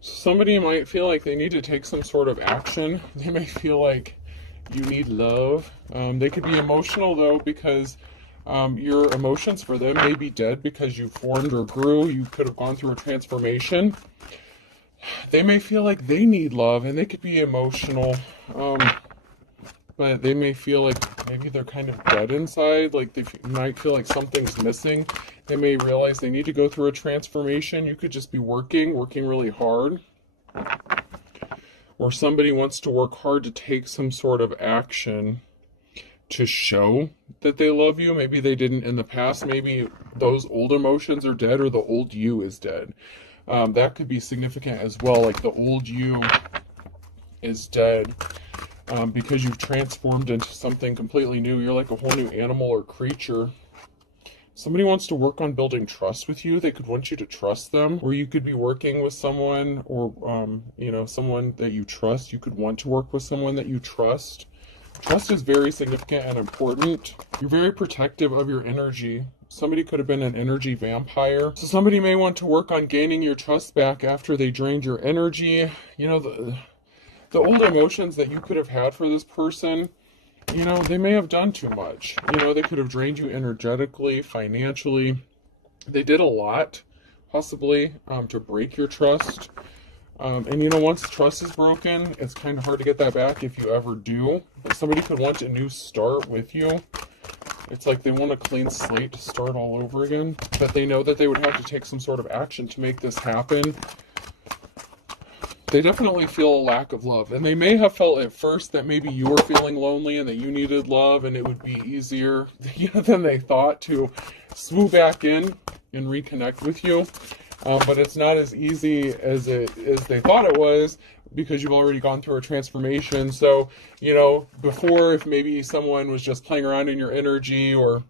So somebody might feel like they need to take some sort of action. They may feel like you need love. They could be emotional though, because your emotions for them may be dead because you formed or grew. You could have gone through a transformation. They may feel like they need love, and they could be emotional. But they may feel like maybe they're kind of dead inside, like they might feel like something's missing. They may realize they need to go through a transformation. You could just be working really hard. Or somebody wants to work hard to take some sort of action to show that they love you. Maybe they didn't in the past. Maybe those old emotions are dead, or the old you is dead. That could be significant as well, like the old you is dead. Because you've transformed into something completely new. You're like a whole new animal or creature. Somebody wants to work on building trust with you. They could want you to trust them, or you could be working with someone, or someone that you trust. You could want to work with someone that you trust. Trust is very significant and important. You're very protective of your energy. Somebody could have been an energy vampire. So somebody may want to work on gaining your trust back after they drained your energy. The old emotions that you could have had for this person, they may have done too much. They could have drained you energetically, financially. They did a lot, possibly, to break your trust. And once trust is broken, it's kind of hard to get that back if you ever do. But somebody could want a new start with you. It's like they want a clean slate to start all over again. But they know that they would have to take some sort of action to make this happen. They definitely feel a lack of love, and they may have felt at first that maybe you were feeling lonely and that you needed love, and it would be easier than they thought to swoop back in and reconnect with you. But it's not as easy as they thought it was, because you've already gone through a transformation. So, before, if maybe someone was just playing around in your energy, or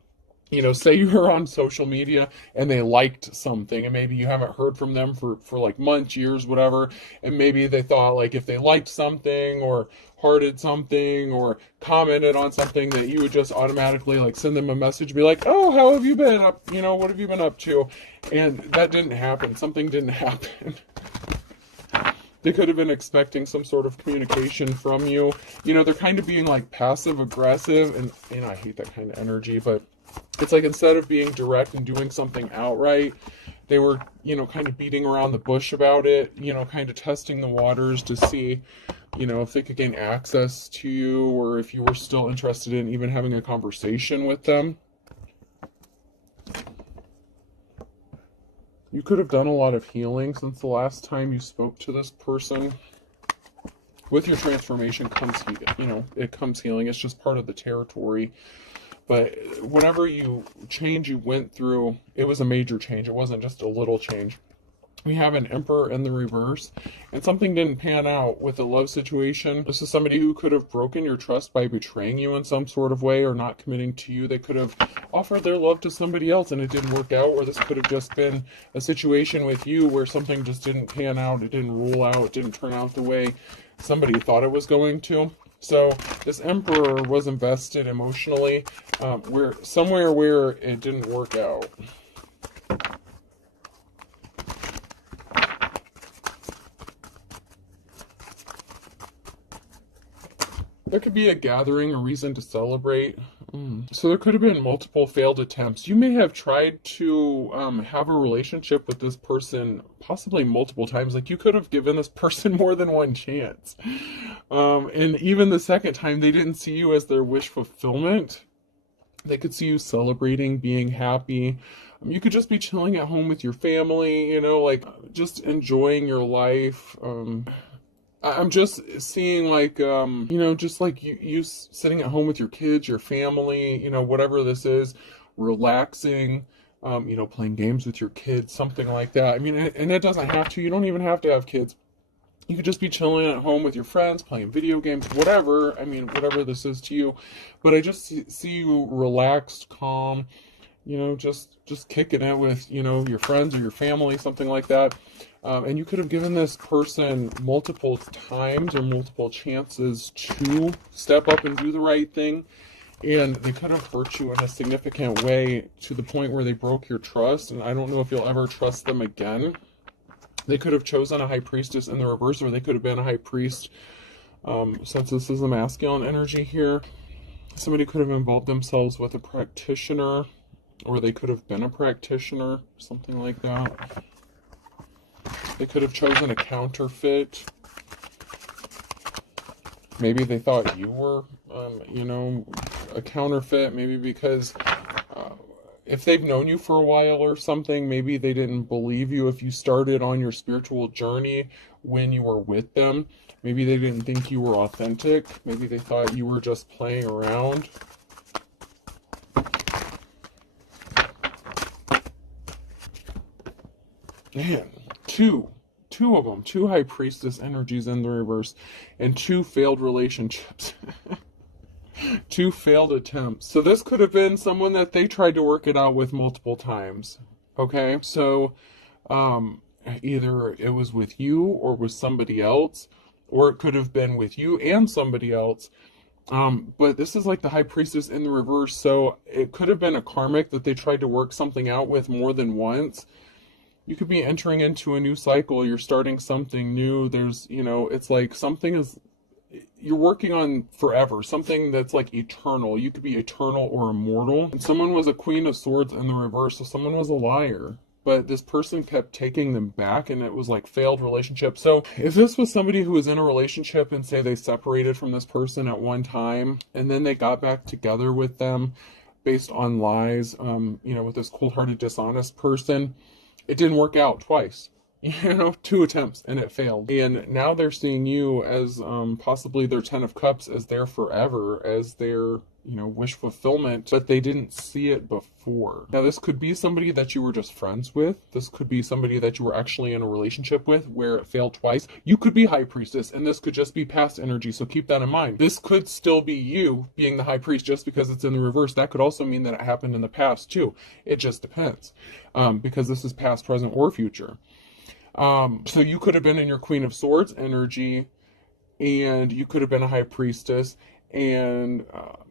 say you were on social media and they liked something, and maybe you haven't heard from them for like months, years, whatever. And maybe they thought, like, if they liked something or hearted something or commented on something, that you would just automatically like send them a message, be like, oh, how have you been up? What have you been up to? And that didn't happen. Something didn't happen. They could have been expecting some sort of communication from you. They're kind of being like passive aggressive, and I hate that kind of energy, but it's like, instead of being direct and doing something outright, they were, kind of beating around the bush about it, kind of testing the waters to see, if they could gain access to you, or if you were still interested in even having a conversation with them. You could have done a lot of healing since the last time you spoke to this person. With your transformation comes, it comes healing. It's just part of the territory. But whatever change you went through, it was a major change. It wasn't just a little change. We have an Emperor in the reverse, and something didn't pan out with a love situation. This is somebody who could have broken your trust by betraying you in some sort of way, or not committing to you. They could have offered their love to somebody else and it didn't work out, or this could have just been a situation with you where something just didn't pan out. It didn't roll out. It didn't turn out the way somebody thought it was going to. So this Emperor was invested emotionally, somewhere where it didn't work out. There could be a gathering, a reason to celebrate. So there could have been multiple failed attempts. You may have tried to have a relationship with this person possibly multiple times. Like, you could have given this person more than one chance. And even the second time, they didn't see you as their wish fulfillment. They could see you celebrating, being happy. You could just be chilling at home with your family, like just enjoying your life. I'm just seeing like, just like you sitting at home with your kids, your family, whatever this is, relaxing, playing games with your kids, something like that. I mean, and it doesn't have to, you don't even have to have kids. You could just be chilling at home with your friends, playing video games, whatever. I mean, whatever this is to you. But I just see you relaxed, calm, just kicking it with, your friends or your family, something like that. And you could have given this person multiple times or multiple chances to step up and do the right thing. And they could have hurt you in a significant way to the point where they broke your trust. And I don't know if you'll ever trust them again. They could have chosen a high priestess in the reverse, or they could have been a high priest. Since this is a masculine energy here, somebody could have involved themselves with a practitioner, or they could have been a practitioner, something like that. They could have chosen a counterfeit. Maybe they thought you were, a counterfeit. Maybe because if they've known you for a while or something, maybe they didn't believe you if you started on your spiritual journey when you were with them. Maybe they didn't think you were authentic. Maybe they thought you were just playing around. Man, two of them, two high priestess energies in the reverse, and two failed relationships. Two failed attempts. So this could have been someone that they tried to work it out with multiple times. Okay, so either it was with you or with somebody else, or it could have been with you and somebody else. But this is like the high priestess in the reverse, so it could have been a karmic that they tried to work something out with more than once. You could be entering into a new cycle. You're starting something new. There's, it's like something is, you're working on forever, something that's like eternal. You could be eternal or immortal. And someone was a queen of swords in the reverse, so someone was a liar. But this person kept taking them back, and it was like failed relationship. So if this was somebody who was in a relationship and say they separated from this person at one time, and then they got back together with them based on lies, with this cold-hearted, dishonest person, it didn't work out twice. 2 attempts and it failed. And now they're seeing you as possibly their 10 of Cups, as their forever, as their, wish fulfillment, but they didn't see it before. Now, this could be somebody that you were just friends with. This could be somebody that you were actually in a relationship with where it failed twice. You could be high priestess, and this could just be past energy, so keep that in mind. This could still be you being the high priest just because it's in the reverse. That could also mean that it happened in the past too. It just depends, because this is past, present, or future. So you could have been in your Queen of Swords energy, and you could have been a high priestess, and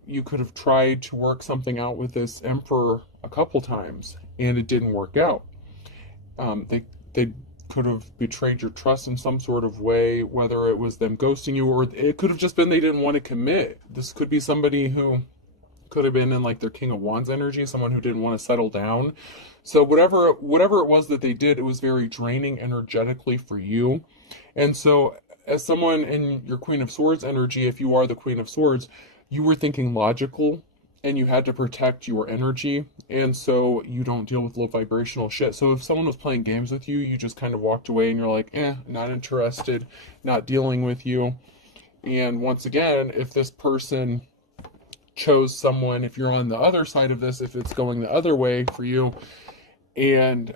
you could have tried to work something out with this emperor a couple times, and it didn't work out. They could have betrayed your trust in some sort of way, whether it was them ghosting you, or it could have just been they didn't want to commit. This could be somebody who could have been in like their King of Wands energy, someone who didn't want to settle down. So whatever it was that they did, it was very draining energetically for you. And so as someone in your Queen of Swords energy, if you are the Queen of Swords, you were thinking logical, and you had to protect your energy, and so you don't deal with low vibrational shit. So if someone was playing games with you, you just kind of walked away and you're like, not interested, not dealing with you. And once again, if this person chose someone, if you're on the other side of this, if it's going the other way for you, and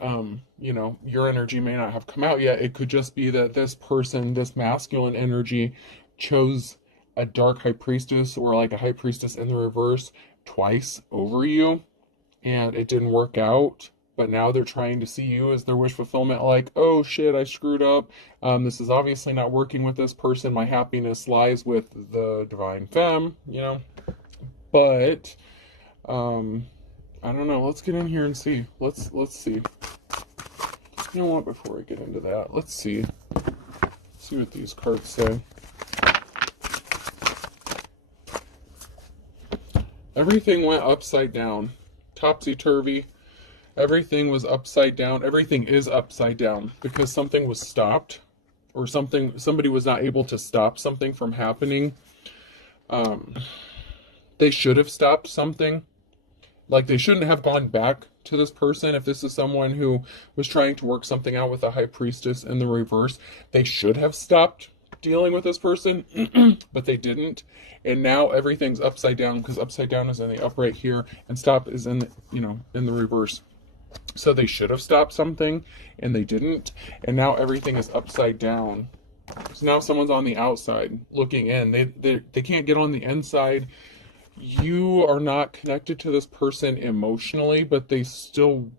your energy may not have come out yet, it could just be that this person, this masculine energy, chose a dark high priestess, or like a high priestess in the reverse, twice over you, and it didn't work out. But now they're trying to see you as their wish fulfillment, like, oh shit, I screwed up. This is obviously not working with this person. My happiness lies with the divine femme, But I don't know. Let's get in here and see. Let's see. You know what? Before I get into that, let's see what these cards say. Everything went upside down, topsy-turvy. Everything was upside down. Everything is upside down because something was stopped, or somebody was not able to stop something from happening. They should have stopped something. Like, they shouldn't have gone back to this person. If this is someone who was trying to work something out with a high priestess in the reverse, they should have stopped dealing with this person, but they didn't. And now everything's upside down, because upside down is in the upright here, and stop is in the, in the reverse. So they should have stopped something, and they didn't. And now everything is upside down. So now someone's on the outside looking in. They can't get on the inside. You are not connected to this person emotionally, but they still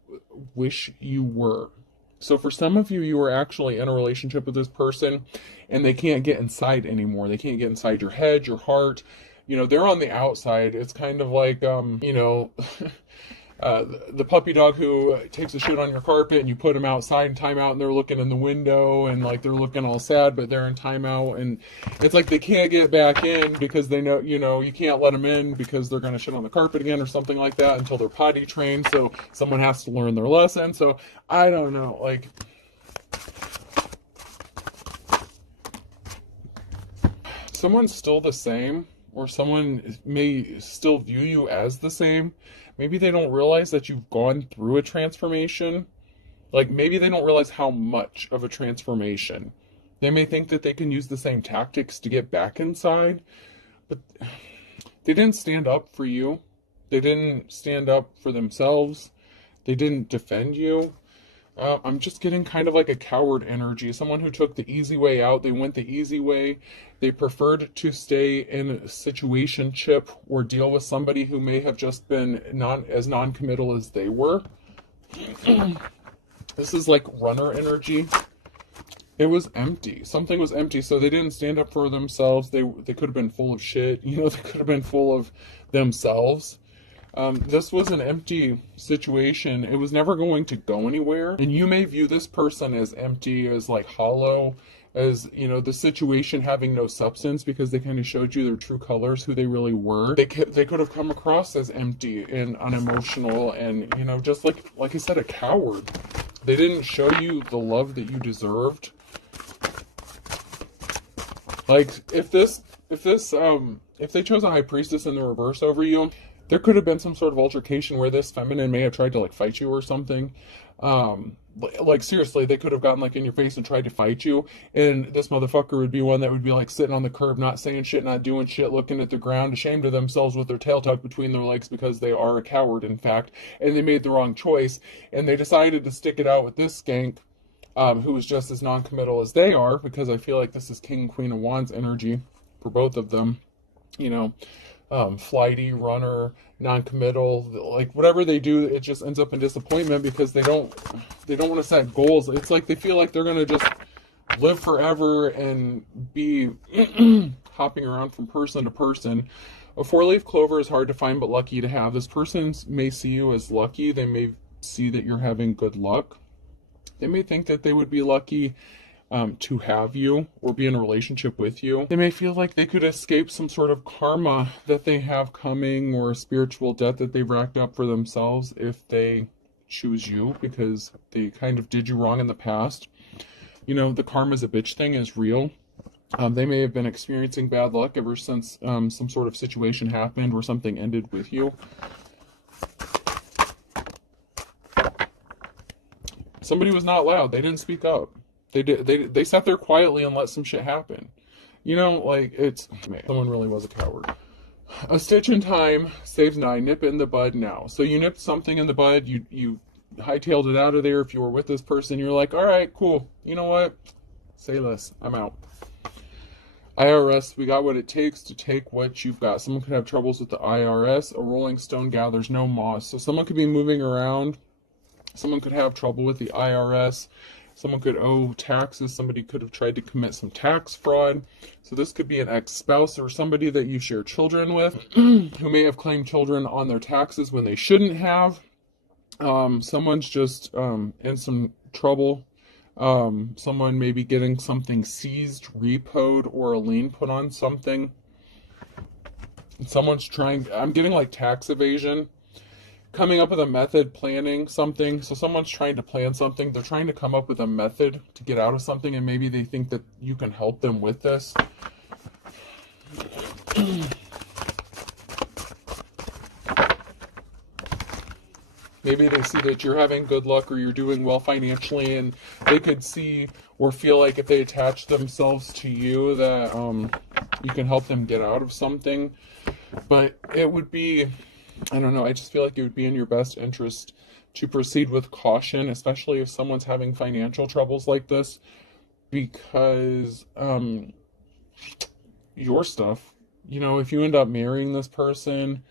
wish you were. So for some of you, you were actually in a relationship with this person, and they can't get inside anymore. They can't get inside your head, your heart. They're on the outside. It's kind of like, the puppy dog who takes a shit on your carpet and you put them outside in timeout and they're looking in the window and like they're looking all sad, but they're in timeout, and it's like they can't get back in because they know, you can't let them in because they're going to shit on the carpet again or something like that until they're potty trained. So someone has to learn their lesson. So I don't know, like, someone's still the same, or someone may still view you as the same. Maybe they don't realize that you've gone through a transformation. Like, maybe they don't realize how much of a transformation. They may think that they can use the same tactics to get back inside, but they didn't stand up for you. They didn't stand up for themselves. They didn't defend you. I'm just getting kind of like a coward energy. Someone who took the easy way out. They went the easy way. They preferred to stay in a situationship or deal with somebody who may have just been as non-committal as they were. This is like runner energy. It was empty. Something was empty, so they didn't stand up for themselves. They could have been full of shit. They could have been full of themselves. This was an empty situation. It was never going to go anywhere. And you may view this person as empty, as like hollow, as, the situation having no substance because they kind of showed you their true colors, who they really were. They could have come across as empty and unemotional and, just like I said, a coward. They didn't show you the love that you deserved. Like, if they chose a high priestess in the reverse over you, there could have been some sort of altercation where this feminine may have tried to like fight you or something. Like, seriously, they could have gotten like in your face and tried to fight you, and this motherfucker would be one that would be like sitting on the curb, not saying shit, not doing shit, looking at the ground, ashamed of themselves with their tail tucked between their legs because they are a coward, in fact, and they made the wrong choice, and they decided to stick it out with this skank, who is just as non-committal as they are, because I feel like this is King and Queen of Wands energy for both of them. Flighty, runner, non-committal, like whatever they do, it just ends up in disappointment because they don't want to set goals. It's like they feel like they're going to just live forever and be hopping around from person to person. A 4-leaf clover is hard to find but lucky to have. This person may see you as lucky. They may see that you're having good luck. They may think that they would be lucky to have you or be in a relationship with you. They may feel like they could escape some sort of karma that they have coming, or a spiritual debt that they've racked up for themselves if they choose you because they kind of did you wrong in the past. The karma's a bitch thing is real. They may have been experiencing bad luck ever since some sort of situation happened or something ended with you. Somebody was not loud. They didn't speak up. They sat there quietly and let some shit happen. Someone really was a coward. A stitch in time saves 9. Nip it in the bud now. So you nipped something in the bud. You hightailed it out of there. If you were with this person, you're like, all right, cool. You know what? Say less. I'm out. IRS, we got what it takes to take what you've got. Someone could have troubles with the IRS. A rolling stone gathers no moss. So someone could be moving around. Someone could have trouble with the IRS. Someone could owe taxes. Somebody could have tried to commit some tax fraud. So this could be an ex-spouse or somebody that you share children with who may have claimed children on their taxes when they shouldn't have. Someone's just in some trouble. Someone may be getting something seized, repoed, or a lien put on something. Someone's I'm getting like tax evasion. Coming up with a method, planning something. So someone's trying to plan something. They're trying to come up with a method to get out of something, and maybe they think that you can help them with this. Maybe they see that you're having good luck or you're doing well financially, and they could see or feel like if they attach themselves to you that you can help them get out of something. But it would be, I don't know, I just feel like it would be in your best interest to proceed with caution, especially if someone's having financial troubles like this, because your stuff, if you end up marrying this person,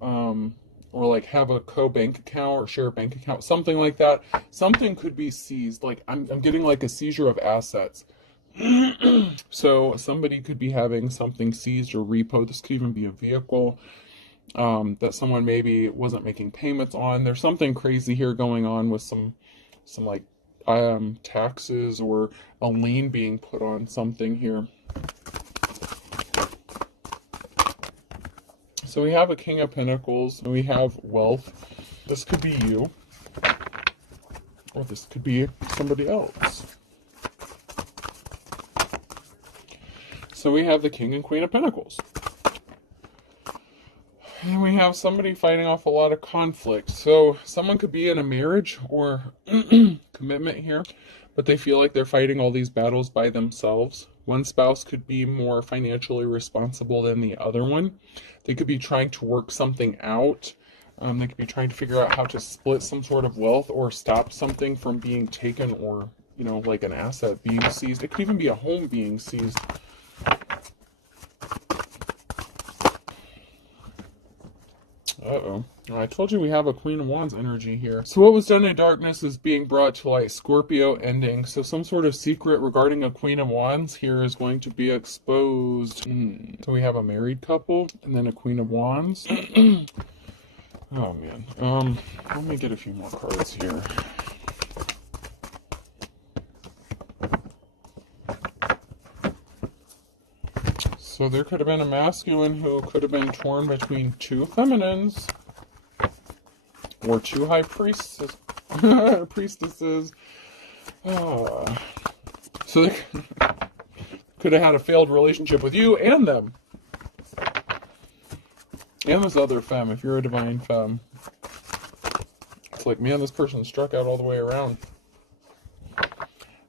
or like have a co-bank account or share a bank account, something like that, something could be seized. Like I'm getting like a seizure of assets. So somebody could be having something seized or repo. This could even be a vehicle. that someone maybe wasn't making payments on. There's something crazy here going on with some like taxes or a lien being put on something here. So we have a King of Pentacles, and we have wealth. This could be you, or this could be somebody else. So we have the King and Queen of Pentacles. And we have somebody fighting off a lot of conflict. So someone could be in a marriage or commitment here, but they feel like they're fighting all these battles by themselves. One spouse could be more financially responsible than the other one. They could be trying to work something out. They could be trying to figure out how to split some sort of wealth or stop something from being taken, or, you know, like an asset being seized. It could even be a home being seized. Uh-oh. I told you we have a Queen of Wands energy here. So what was done in darkness is being brought to light. Scorpio ending. So some sort of secret regarding a Queen of Wands here is going to be exposed. So we have a married couple and then a Queen of Wands. Oh, man. Let me get a few more cards here. So there could have been a masculine who could have been torn between two feminines or two high priestesses. So they could have had a failed relationship with you and them. And this other femme, if you're a divine femme. It's like, man, this person struck out all the way around.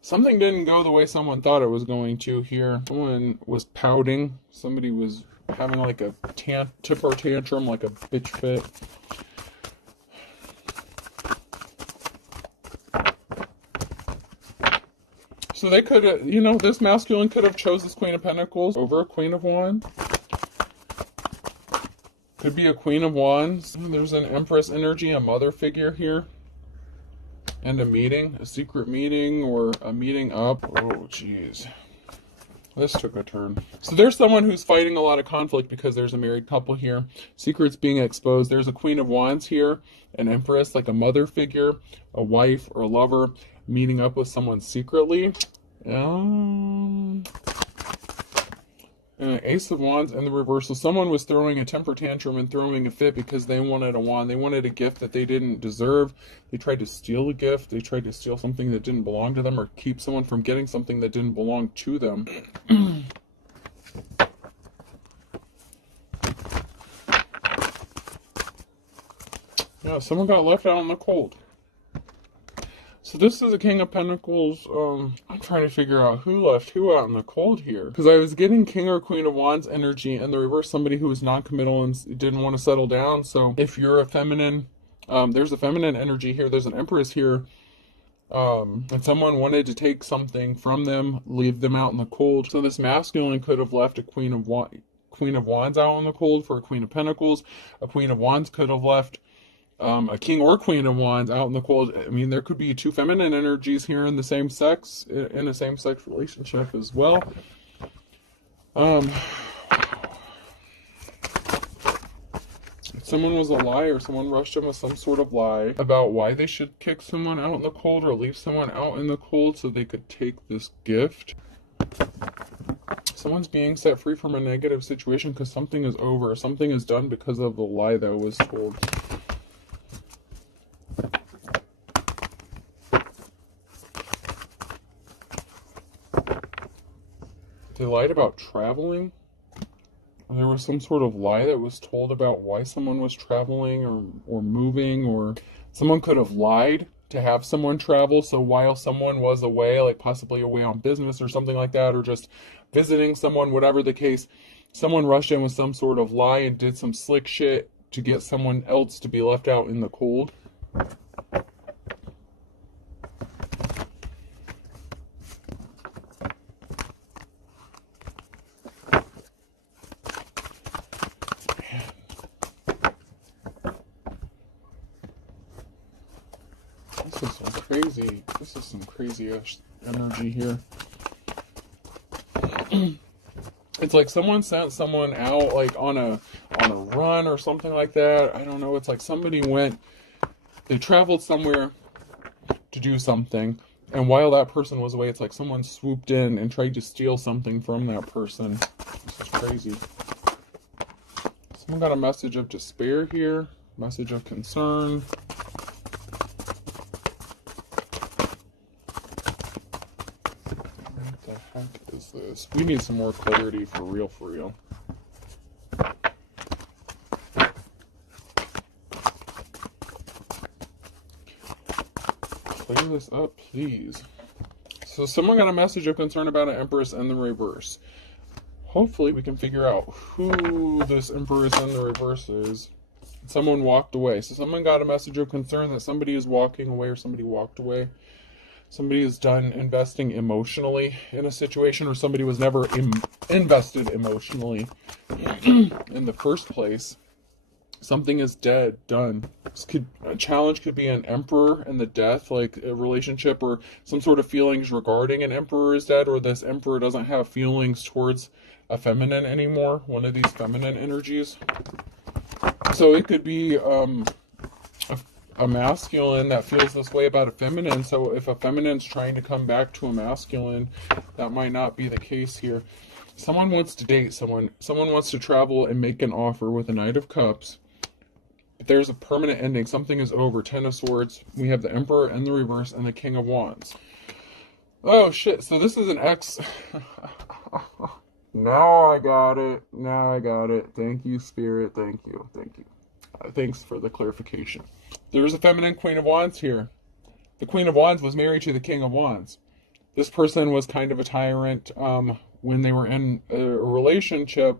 Something didn't go the way someone thought it was going to here. Someone was pouting. Somebody was having like a temper tantrum, like a bitch fit. So they could have, you know, this masculine could have chose this Queen of Pentacles over a Queen of Wands. Could be a Queen of Wands. There's an Empress energy, a mother figure here. And a meeting, a secret meeting, or a meeting up. Oh, jeez. This took a turn. So there's someone who's fighting a lot of conflict because there's a married couple here. Secrets being exposed. There's a Queen of Wands here, an Empress, like a mother figure, a wife or a lover, meeting up with someone secretly. Ace of Wands in the reversal. Someone was throwing a temper tantrum and throwing a fit because they wanted a wand. They wanted a gift that they didn't deserve. They tried to steal a gift. They tried to steal something that didn't belong to them, or keep someone from getting something that didn't belong to them. Yeah, someone got left out in the cold. So this is a King of Pentacles. I'm trying to figure out who left who out in the cold here. Because I was getting King or Queen of Wands energy, and the reverse, somebody who was non-committal and didn't want to settle down. So if you're a feminine, there's a feminine energy here. There's an Empress here. And someone wanted to take something from them, leave them out in the cold. So this masculine could have left a Queen of Wands out in the cold for a Queen of Pentacles. A Queen of Wands could have left a King or Queen of Wands out in the cold. I mean, there could be two feminine energies here in the same sex, in a same-sex relationship as well. Someone was a liar. Someone rushed in with some sort of lie about why they should kick someone out in the cold or leave someone out in the cold so they could take this gift. Someone's being set free from a negative situation because something is over. Something is done because of the lie that was told. They lied about traveling. There was some sort of lie that was told about why someone was traveling or moving, or someone could have lied to have someone travel. So while someone was away, like possibly away on business or something like that, or just visiting someone, whatever the case, someone rushed in with some sort of lie and did some slick shit to get someone else to be left out in the cold. This is some crazy energy here. It's like someone sent someone out like on a run or something like that. I don't know. It's like somebody they traveled somewhere to do something, and while that person was away, it's like someone swooped in and tried to steal something from that person. This is crazy. Someone got a message of despair here, message of concern. What the heck is this? We need some more clarity for real, for real. Clear this up, please. So someone got a message of concern about an Empress in the reverse. Hopefully we can figure out who this Empress in the reverse is. Someone walked away. So someone got a message of concern that somebody is walking away, or somebody walked away. Somebody is done investing emotionally in a situation, or somebody was never invested emotionally in the first place. Something is dead, done. A challenge could be an emperor and the death, like a relationship or some sort of feelings regarding an emperor is dead, or this emperor doesn't have feelings towards a feminine anymore, one of these feminine energies. So it could be a masculine that feels this way about a feminine. So if a feminine's trying to come back to a masculine, that might not be the case here. Someone wants to date someone. Someone wants to travel and make an offer with a Knight of Cups. There's a permanent ending. Something is over. Ten of Swords. We have the Emperor and the reverse and the King of Wands. Oh, shit. So this is an ex. Now I got it. Now I got it. Thank you, Spirit. Thank you. Thank you. Thanks for the clarification. There's a feminine Queen of Wands here. The Queen of Wands was married to the King of Wands. This person was kind of a tyrant when they were in a relationship.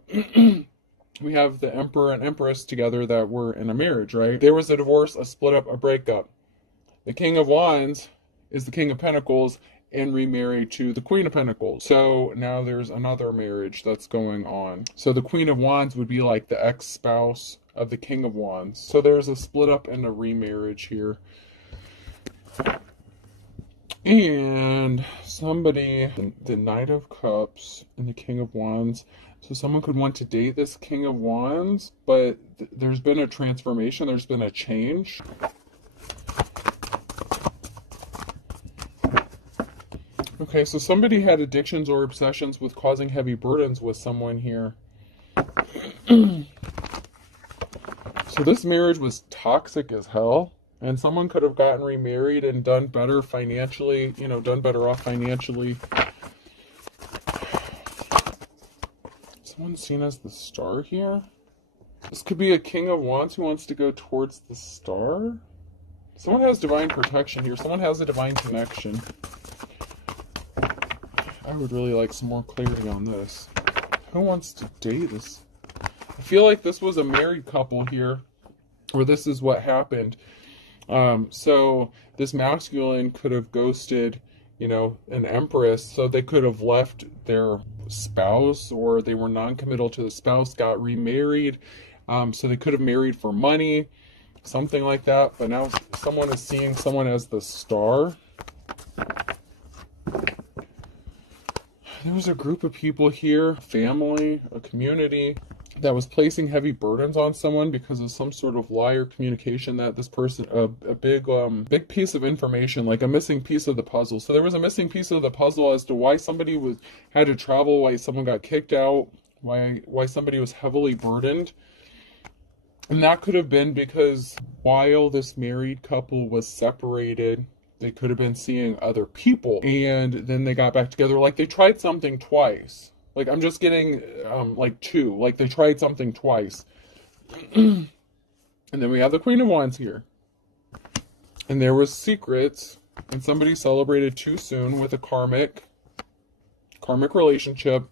We have the Emperor and Empress together that were in a marriage, right? There was a divorce, a split up, a breakup. The King of Wands is the King of Pentacles and remarried to the Queen of Pentacles. So now there's another marriage that's going on. So the Queen of Wands would be like the ex-spouse of the King of Wands. So there's a split up and a remarriage here. And somebody, the Knight of Cups and the King of Wands. So someone could want to date this King of Wands, but there's been a transformation, there's been a change. Okay, so somebody had addictions or obsessions with causing heavy burdens with someone here. So this marriage was toxic as hell, and someone could have gotten remarried and done better financially, done better off financially. Someone's seen as the Star here. This could be a King of Wands who wants to go towards the Star. Someone has divine protection here. Someone has a divine connection. I would really like some more clarity on this. Who wants to date this? I feel like this was a married couple here, or this is what happened. So this masculine could have ghosted, an Empress, so they could have left their spouse, or they were non-committal to the spouse, got remarried, so they could have married for money, something like that. But now someone is seeing someone as the Star. There was a group of people here, a family, a community, that was placing heavy burdens on someone because of some sort of lie or communication that this person, a big piece of information, like a missing piece of the puzzle. So there was a missing piece of the puzzle as to why somebody had to travel, why someone got kicked out, why somebody was heavily burdened. And that could have been because while this married couple was separated, they could have been seeing other people, and then they got back together. Like they tried something twice. Like I'm just getting like two. Like they tried something twice. And then we have the Queen of Wands here. And there was secrets, and somebody celebrated too soon with a karmic relationship.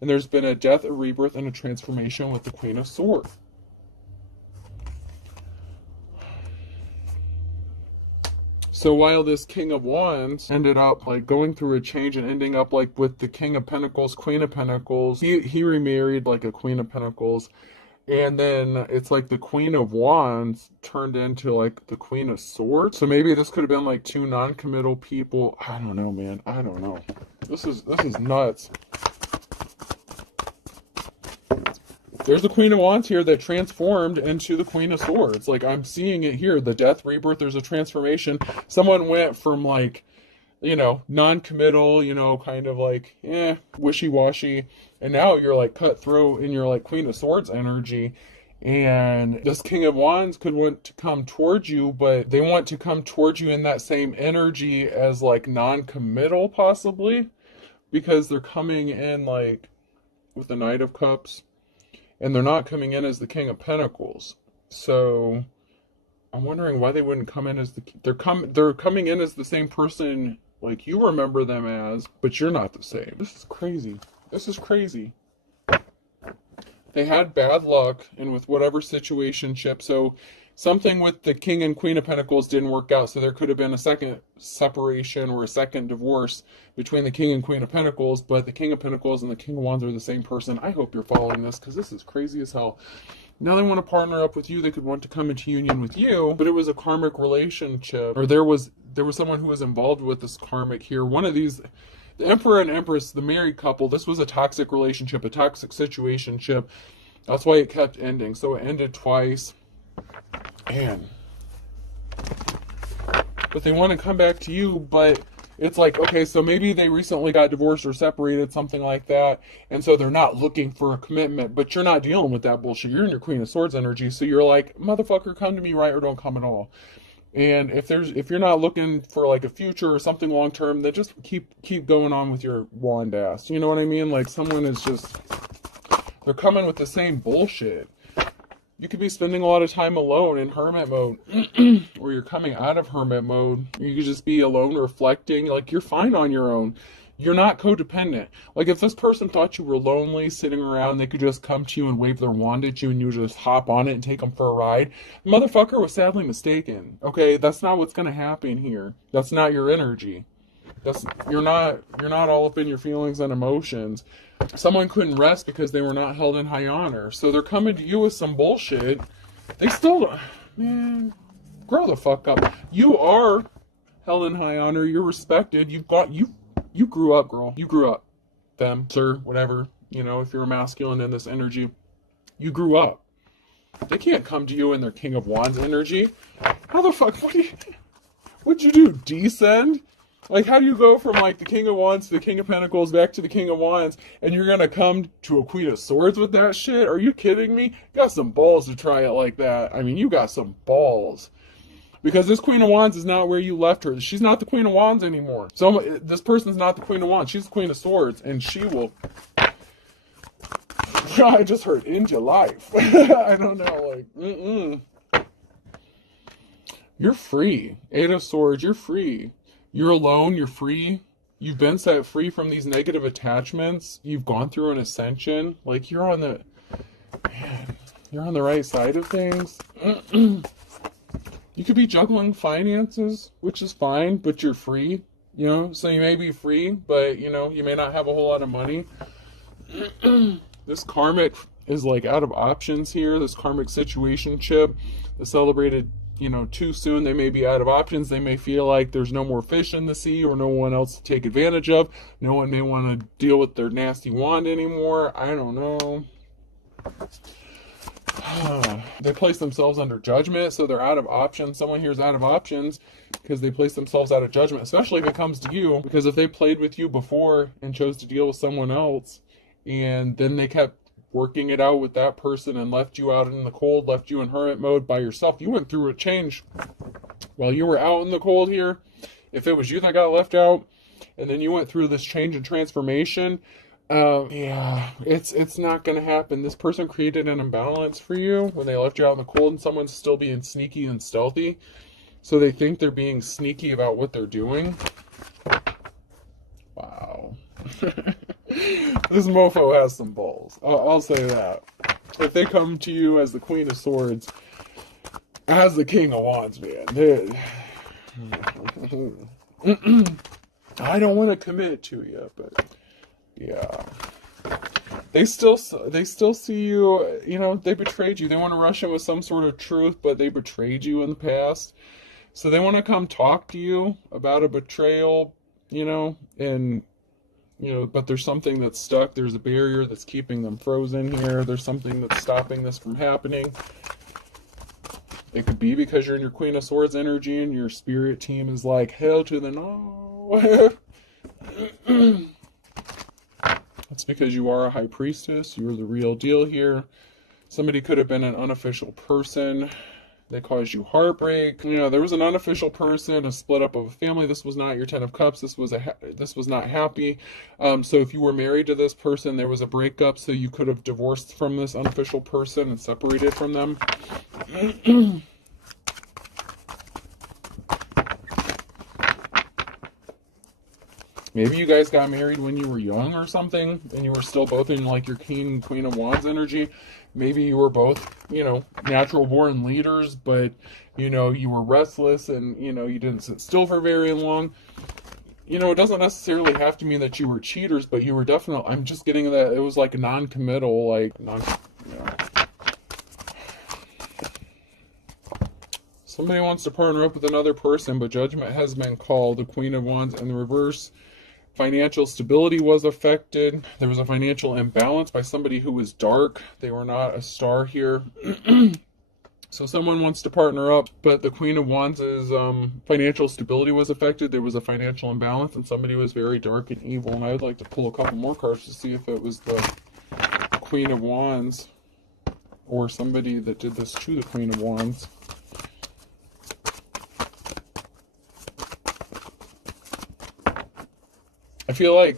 And there's been a death, a rebirth, and a transformation with the Queen of Swords. So while this King of Wands ended up like going through a change and ending up like with the King of Pentacles, Queen of Pentacles, he remarried like a Queen of Pentacles, and then it's like the Queen of Wands turned into like the Queen of Swords. So maybe this could have been like two non-committal people. I don't know, man. I don't know. This is nuts. There's the Queen of Wands here that transformed into the Queen of Swords. Like, I'm seeing it here. The death, rebirth, there's a transformation. Someone went from, like, you know, non-committal, you know, kind of like, wishy-washy. And now you're, like, cutthroat in your, like, Queen of Swords energy. And this King of Wands could want to come towards you, but they want to come towards you in that same energy as, like, non-committal, possibly. Because they're coming in, like, with the Knight of Cups. And they're not coming in as the King of Pentacles. So I'm wondering why they wouldn't come in as they're coming in as the same person like you remember them as, but you're not the same. This is crazy. This is crazy. They had bad luck and with whatever situationship. So something with the King and Queen of Pentacles didn't work out. So there could have been a second separation or a second divorce between the King and Queen of Pentacles. But the King of Pentacles and the King of Wands are the same person. I hope you're following this because this is crazy as hell. Now they want to partner up with you. They could want to come into union with you. But it was a karmic relationship. Or there was someone who was involved with this karmic here. One of these... The Emperor and Empress, the married couple, this was a toxic relationship, a toxic situationship. That's why it kept ending. So it ended twice. Man. But they want to come back to you, but it's like, okay, so maybe they recently got divorced or separated, something like that, and so they're not looking for a commitment, but you're not dealing with that bullshit. You're in your Queen of Swords energy, so you're like, motherfucker, come to me, right, or don't come at all. And if you're not looking for like a future or something long term, then just keep going on with your wand ass. You know what I mean? Like someone is just, they're coming with the same bullshit. You could be spending a lot of time alone in hermit mode, or you're coming out of hermit mode. You could just be alone, reflecting. Like you're fine on your own. You're not codependent. Like if this person thought you were lonely, sitting around, they could just come to you and wave their wand at you and you just hop on it and take them for a ride. The motherfucker was sadly mistaken. Okay, that's not what's gonna happen here. That's not your energy. You're not all up in your feelings and emotions. Someone couldn't rest because they were not held in high honor. So they're coming to you with some bullshit. They still, man, grow the fuck up. You are held in high honor. You're respected. You grew up, girl. You grew up. Them, sir, whatever. You know, if you're masculine in this energy, you grew up. They can't come to you in their King of Wands energy. How the fuck? What'd you do? Descend? Like, how do you go from, like, the King of Wands to the King of Pentacles back to the King of Wands, and you're gonna come to a Queen of Swords with that shit? Are you kidding me? You got some balls to try it like that. I mean, you got some balls. Because this Queen of Wands is not where you left her. She's not the Queen of Wands anymore. So this person's not the Queen of Wands. She's the Queen of Swords. And she will... I just heard into life. I don't know. Like, You're free. Eight of Swords, you're free. You're alone. You're free. You've been set free from these negative attachments. You've gone through an ascension. Like, you're on the... Man, you're on the right side of things. You could be juggling finances, which is fine, but you're free, you know? So you may be free, but, you know, you may not have a whole lot of money. This karmic is, like, out of options here. This karmic situationship is celebrated, you know, too soon. They may be out of options. They may feel like there's no more fish in the sea or no one else to take advantage of. No one may want to deal with their nasty wand anymore. I don't know. They place themselves under judgment, so they're out of options. Someone here is out of options because they place themselves out of judgment, especially if it comes to you. Because if they played with you before and chose to deal with someone else, and then they kept working it out with that person and left you out in the cold, left you in hermit mode by yourself, you went through a change while you were out in the cold here. If it was you that got left out, and then you went through this change and transformation, yeah, it's not going to happen. This person created an imbalance for you when they left you out in the cold, and someone's still being sneaky and stealthy. So they think they're being sneaky about what they're doing. Wow. This mofo has some balls. I'll say that. If they come to you as the Queen of Swords, as the King of Wands, man, I don't want to commit to you, but... yeah, they still see you, you know, they betrayed you. They want to rush in with some sort of truth, but they betrayed you in the past. So they want to come talk to you about a betrayal, you know, and You know, but there's something that's stuck. There's a barrier that's keeping them frozen here. There's something that's stopping this from happening. It could be because you're in your Queen of Swords energy and your spirit team is like, hell to the no. That's because you are a high priestess. You're the real deal here. Somebody could have been an unofficial person. They caused you heartbreak. You know, there was an unofficial person, a split up of a family. This was not your Ten of Cups. This was not happy. So if you were married to this person, there was a breakup. So you could have divorced from this unofficial person and separated from them. Maybe you guys got married when you were young or something, and you were still both in like your King, Queen of Wands energy. Maybe you were both, you know, natural born leaders, but, you know, you were restless and, you know, you didn't sit still for very long. You know, it doesn't necessarily have to mean that you were cheaters, but you were definitely, I'm just getting that it was like non-committal, like, you know. Somebody wants to partner up with another person, but judgment has been called. The Queen of Wands in the reverse. Financial stability was affected. There was a financial imbalance by somebody who was dark. They were not a star here. So someone wants to partner up, but the Queen of Wands' financial stability was affected. There was a financial imbalance, and somebody was very dark and evil. And I would like to pull a couple more cards to see if it was the Queen of Wands or somebody that did this to the Queen of Wands. I feel like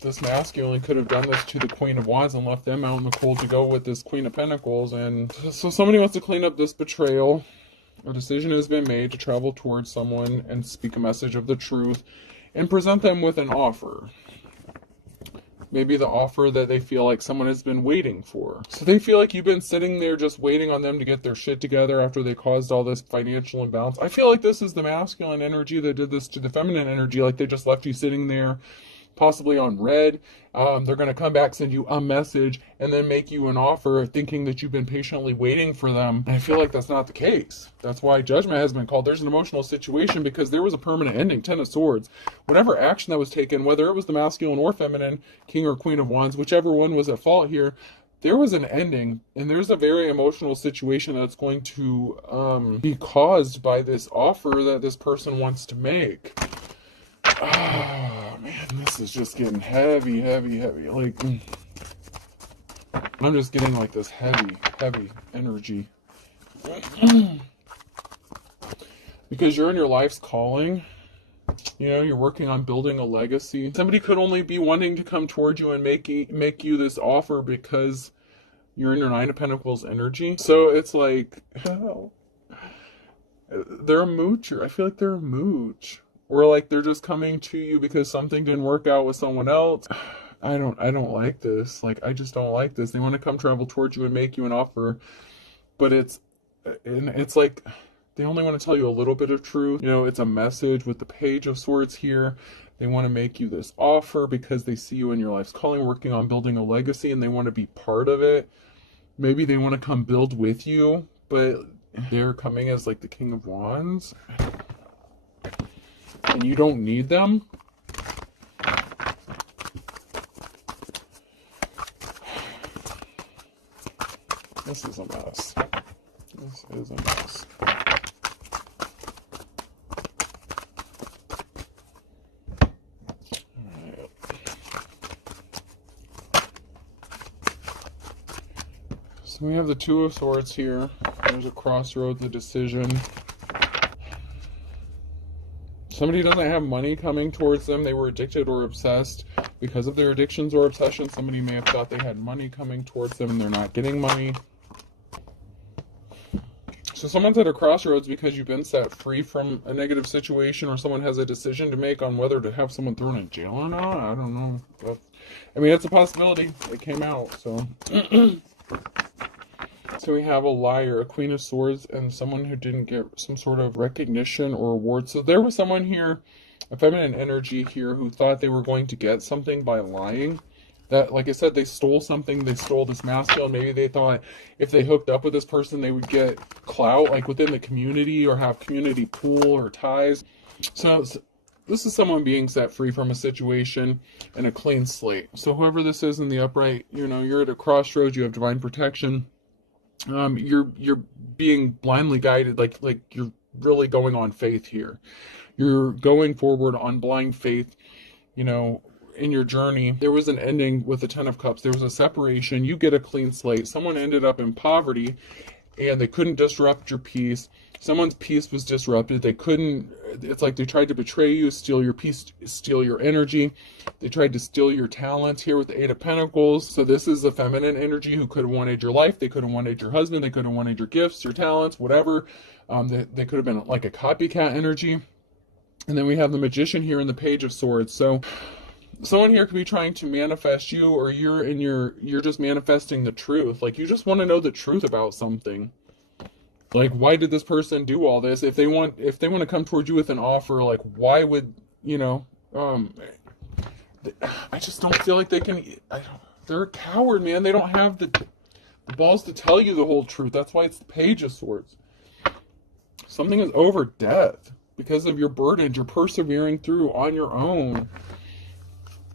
this masculine could have done this to the Queen of Wands and left them out in the cold to go with this Queen of Pentacles. And so somebody wants to clean up this betrayal. A decision has been made to travel towards someone and speak a message of the truth and present them with an offer. Maybe the offer that they feel like someone has been waiting for. So they feel like you've been sitting there just waiting on them to get their shit together after they caused all this financial imbalance. I feel like this is the masculine energy that did this to the feminine energy. Like they just left you sitting there, possibly on red. They're going to come back, send you a message, and then make you an offer thinking that you've been patiently waiting for them. And I feel like that's not the case. That's why judgment has been called. There's an emotional situation because there was a permanent ending. Ten of Swords. Whatever action that was taken, whether it was the masculine or feminine, King or Queen of Wands, whichever one was at fault here, there was an ending, and there's a very emotional situation that's going to be caused by this offer that this person wants to make. Oh, man, this is just getting heavy. Like, I'm just getting like this heavy energy. Because you're in your life's calling. You know, you're working on building a legacy. Somebody could only be wanting to come toward you and make you this offer because you're in your Nine of Pentacles energy. So it's like, oh, they're a moocher. I feel like they're a mooch. Or like they're just coming to you because something didn't work out with someone else. I don't like this. Like, I just don't like this. They want to come travel towards you and make you an offer. But it's like they only want to tell you a little bit of truth. You know, it's a message with the Page of Swords here. They want to make you this offer because they see you in your life's calling, working on building a legacy, and they want to be part of it. Maybe they want to come build with you, but they're coming as like the King of Wands. And you don't need them. This is a mess. This is a mess. Alright. So we have the Two of Swords here. There's a crossroads, a decision. Somebody doesn't have money coming towards them. They were addicted or obsessed. Because of their addictions or obsessions, somebody may have thought they had money coming towards them and they're not getting money. So someone's at a crossroads because you've been set free from a negative situation, or someone has a decision to make on whether to have someone thrown in jail or not. I don't know. But, I mean, it's a possibility. It came out, so... So we have a liar, a Queen of Swords, and someone who didn't get some sort of recognition or award. So there was someone here, a feminine energy here, who thought they were going to get something by lying. That, like I said, they stole something. They stole this masculine. Maybe they thought if they hooked up with this person, they would get clout, like within the community, or have community pool or ties. So This is someone being set free from a situation and a clean slate. So whoever this is in the upright, you're at a crossroads, you have divine protection. You're being blindly guided, like you're really going on faith here. You're going forward on blind faith, in your journey. There was an ending with the Ten of Cups. There was a separation. You get a clean slate. Someone ended up in poverty and they couldn't disrupt your peace. Someone's peace was disrupted. It's like they tried to betray you, steal your peace, steal your energy. They tried to steal your talents here with the Eight of Pentacles. So this is a feminine energy who could have wanted your life. They could have wanted your husband. They could have wanted your gifts, your talents, whatever. They could have been like a copycat energy. And then we have the Magician here in the Page of Swords. So someone here could be trying to manifest you, or you're just manifesting the truth. Like, you just want to know the truth about something. Like, why did this person do all this? If they want to come towards you with an offer, like, why would, I just don't feel like they can. They're a coward, man. They don't have the balls to tell you the whole truth. That's why it's the Page of Swords. Something is over death because of your burdens. You're persevering through on your own.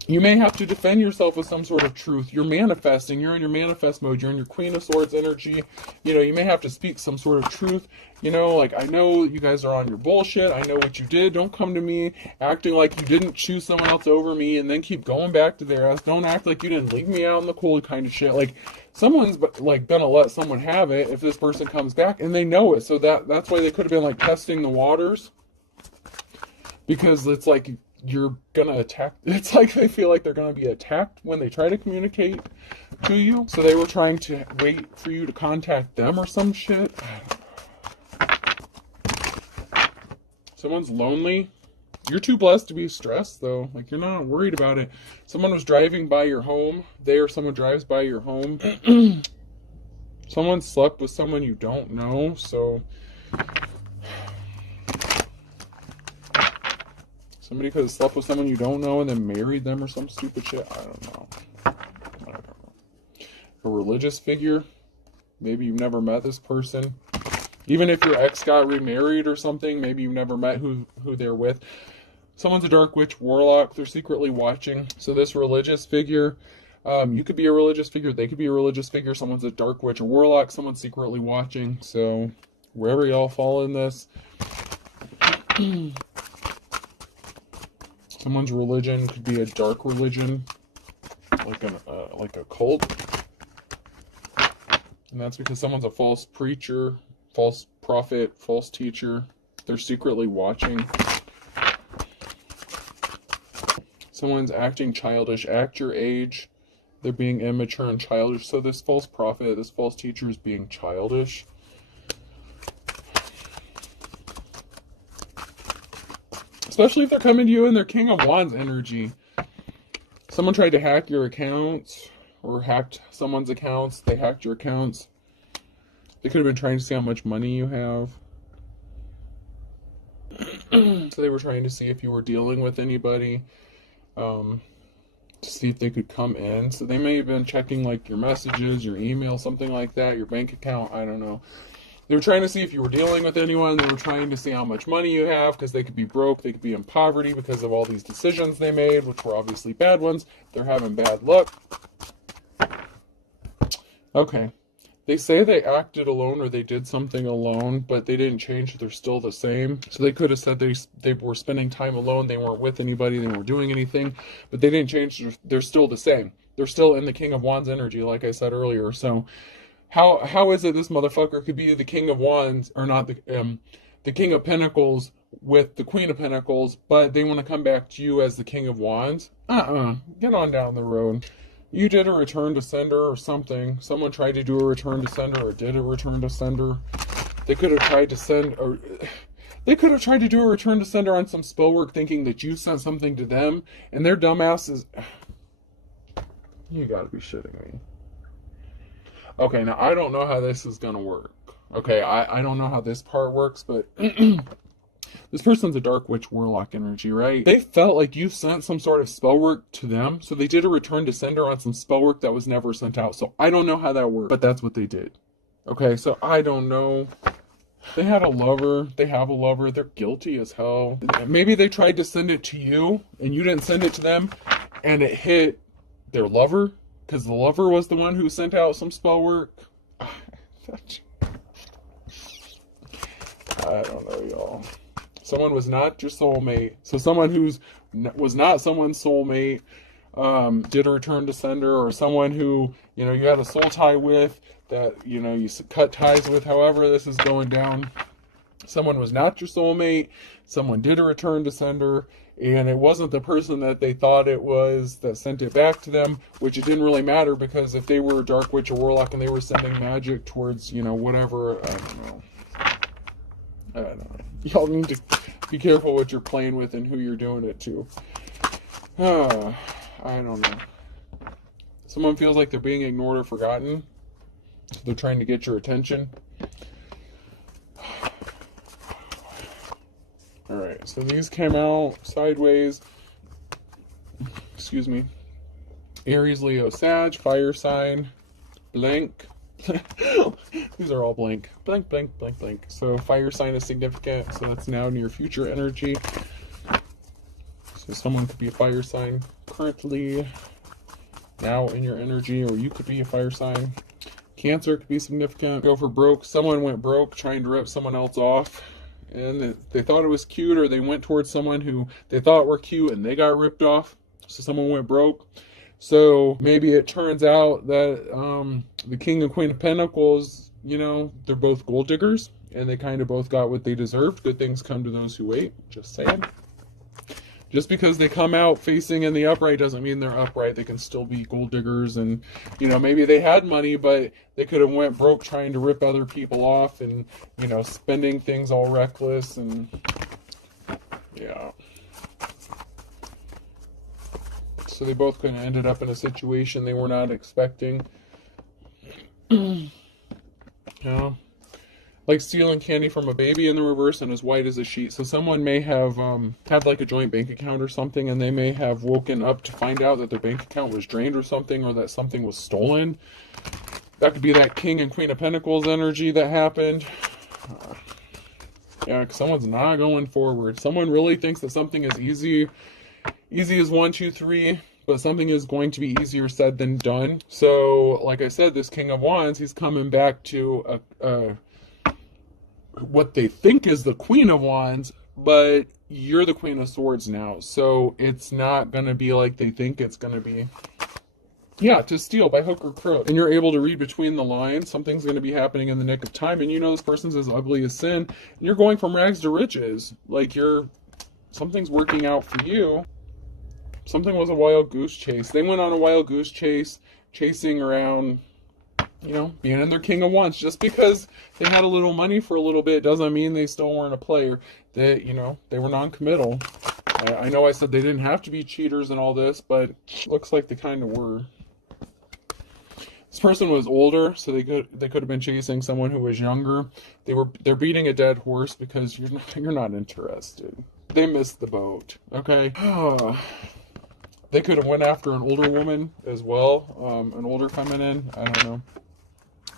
You may have to defend yourself with some sort of truth. You're manifesting. You're in your manifest mode. You're in your Queen of Swords energy. You may have to speak some sort of truth. Like, I know you guys are on your bullshit. I know what you did. Don't come to me acting like you didn't choose someone else over me and then keep going back to their ass. Don't act like you didn't leave me out in the cold kind of shit. Like, someone's like gonna let someone have it if this person comes back, and they know it. So that's why they could have been like testing the waters, because it's like you're gonna attack. It's like they feel like they're gonna be attacked when they try to communicate to you. So they were trying to wait for you to contact them or some shit. Someone's lonely. You're too blessed to be stressed, though. Like, you're not worried about it. Someone was driving by your home. Someone drives by your home. Someone slept with someone you don't know. So somebody could have slept with someone you don't know and then married them or some stupid shit. I don't know. A religious figure. Maybe you've never met this person. Even if your ex got remarried or something, maybe you've never met who they're with. Someone's a dark witch, warlock. They're secretly watching. So this religious figure, you could be a religious figure. They could be a religious figure. Someone's a dark witch or warlock. Someone's secretly watching. So wherever y'all fall in this, someone's religion could be a dark religion, like a cult. And that's because someone's a false preacher, false prophet, false teacher. They're secretly watching. Someone's acting childish. Act your age. They're being immature and childish. So this false prophet, this false teacher is being childish. Especially if they're coming to you in their King of Wands energy. Someone tried to hack your accounts or hacked someone's accounts. They hacked your accounts. They could have been trying to see how much money you have. So they were trying to see if you were dealing with anybody. To see if they could come in. So they may have been checking like your messages, your email, something like that, your bank account, I don't know. They were trying to see if you were dealing with anyone. They were trying to see how much money you have, because they could be broke, they could be in poverty because of all these decisions they made, which were obviously bad ones. They're having bad luck. Okay. They say they acted alone or they did something alone, but they didn't change. They're still the same. So they could have said they were spending time alone. They weren't with anybody. They weren't doing anything, but they didn't change. They're still the same. They're still in the King of Wands energy, like I said earlier. So how is it this motherfucker could be the King of Wands, or not the King of Pentacles with the Queen of Pentacles, but they want to come back to you as the King of Wands? Get on down the road. You did a return to sender or something. Someone tried to do a return to sender or did a return to sender. They could have tried to send, or they could have tried to do a return to sender on some spell work thinking that you sent something to them, and their dumbasses. You gotta be shitting me. Okay, now I don't know how this is gonna work. Okay, I don't know how this part works, but this person's a dark witch warlock energy, right? They felt like you sent some sort of spell work to them, so they did a return to sender on some spell work that was never sent out. So I don't know how that worked, but that's what they did. Okay, so I don't know They had a lover. They have a lover. They're guilty as hell. Maybe they tried to send it to you and you didn't send it to them, and it hit their lover because the lover was the one who sent out some spell work. I don't know, y'all. Someone was not your soulmate. So someone who's was not someone's soulmate did a return to sender, or someone who, you know, you had a soul tie with, that, you know, you cut ties with, however this is going down. Someone was not your soulmate. Someone did a return to sender, and it wasn't the person that they thought it was that sent it back to them, which it didn't really matter, because if they were a dark witch or warlock and they were sending magic towards, you know, whatever, I don't know. Y'all need to be careful what you're playing with and who you're doing it to. I don't know. Someone feels like they're being ignored or forgotten, so they're trying to get your attention. Alright, so these came out sideways. Excuse me. Aries, Leo, Sag, fire sign, blank. These are all blank. Blank, blank, blank, blank. So fire sign is significant, so that's now near future energy. So someone could be a fire sign currently now in your energy, or you could be a fire sign. Cancer could be significant. Go for broke. Someone went broke trying to rip someone else off, and they thought it was cute, or they went towards someone who they thought were cute and they got ripped off. So someone went broke. So maybe it turns out that the King and Queen of Pentacles, you know, they're both gold diggers, and they kind of both got what they deserved. Good things come to those who wait. Just saying. Just because they come out facing in the upright doesn't mean they're upright. They can still be gold diggers, and, you know, maybe they had money, but they could have went broke trying to rip other people off and, you know, spending things all reckless, and yeah. So they both could have ended up in a situation they were not expecting. Yeah. Like stealing candy from a baby in the reverse and as white as a sheet. So someone may have had like a joint bank account or something, and they may have woken up to find out that their bank account was drained or something, or that something was stolen. That could be that King and Queen of Pentacles energy that happened. Yeah, because someone's not going forward. Someone really thinks that something is easy. Easy as 1, 2, 3. But something is going to be easier said than done. So, like I said, this King of Wands, he's coming back to what they think is the Queen of Wands, but you're the Queen of Swords now. So it's not going to be like they think it's going to be. Yeah, to steal by hook or crook. And you're able to read between the lines. Something's going to be happening in the nick of time, and you know this person's as ugly as sin. And you're going from rags to riches. Like something's working out for you. Something was a wild goose chase. They went on a wild goose chase, chasing around, you know, being in their King of Wands. Just because they had a little money for a little bit doesn't mean they still weren't a player. They, you know, they were non-committal. I know I said they didn't have to be cheaters and all this, but looks like they kind of were. This person was older, so they could have been chasing someone who was younger. They're beating a dead horse because you're not interested. They missed the boat. Okay. They could have went after an older woman as well, an older feminine. I don't know,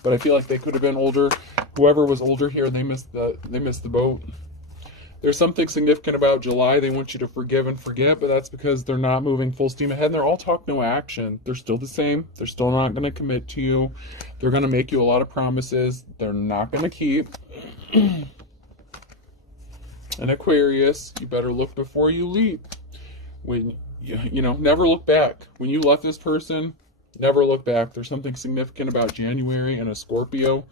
but I feel like they could have been older. Whoever was older here, they missed the boat. There's something significant about July. They want you to forgive and forget, but that's because they're not moving full steam ahead. And they're all talk, no action. They're still the same. They're still not going to commit to you. They're going to make you a lot of promises they're not going to keep. And Aquarius, you better look before you leap. When you know, never look back. When you left this person, never look back. There's something significant about January and a Scorpio.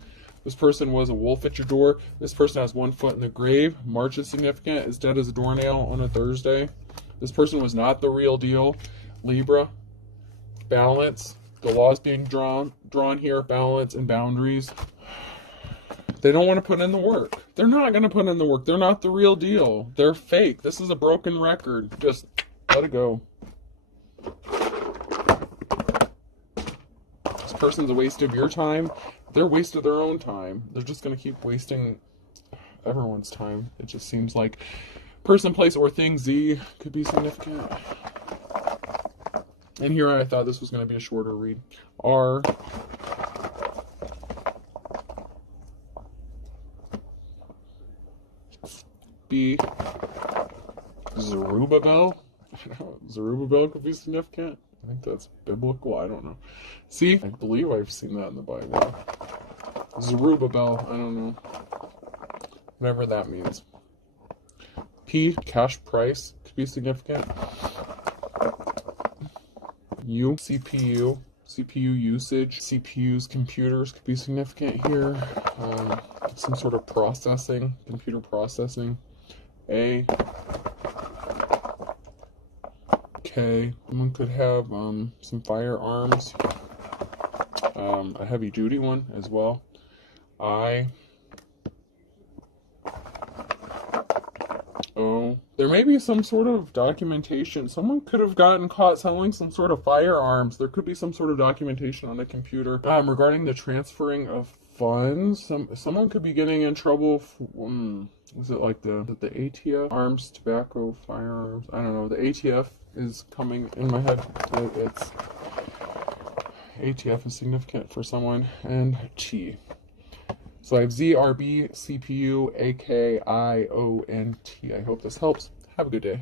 This person was a wolf at your door. This person has 1 foot in the grave. March is significant. Is dead as a doornail on a Thursday. This person was not the real deal. Libra, balance. The laws being drawn here, balance and boundaries. They don't want to put in the work. They're not going to put in the work. They're not the real deal. They're fake. This is a broken record. Just let it go. This person's a waste of your time. They're a waste of their own time. They're just going to keep wasting everyone's time. It just seems like person, place, or thing. Z could be significant. And here I thought this was going to be a shorter read. R. B, Zerubbabel. Zerubbabel could be significant. I think that's biblical. I don't know. C, I believe I've seen that in the Bible. Zerubbabel. I don't know. Whatever that means. P, cash price could be significant. U, CPU. CPU usage. CPUs, computers could be significant here. Some sort of processing, computer processing. A, K, someone could have some firearms, a heavy duty one as well. I, O, there may be some sort of documentation. Someone could have gotten caught selling some sort of firearms. There could be some sort of documentation on the computer regarding the transferring of funds. Someone could be getting in trouble. Was it like the ATF? Arms, tobacco, firearms. I don't know. The ATF is coming in my head. It's ATF is significant for someone. And T. So I have Z, R, B, CPU, A, K, I, O, and T. I hope this helps. Have a good day.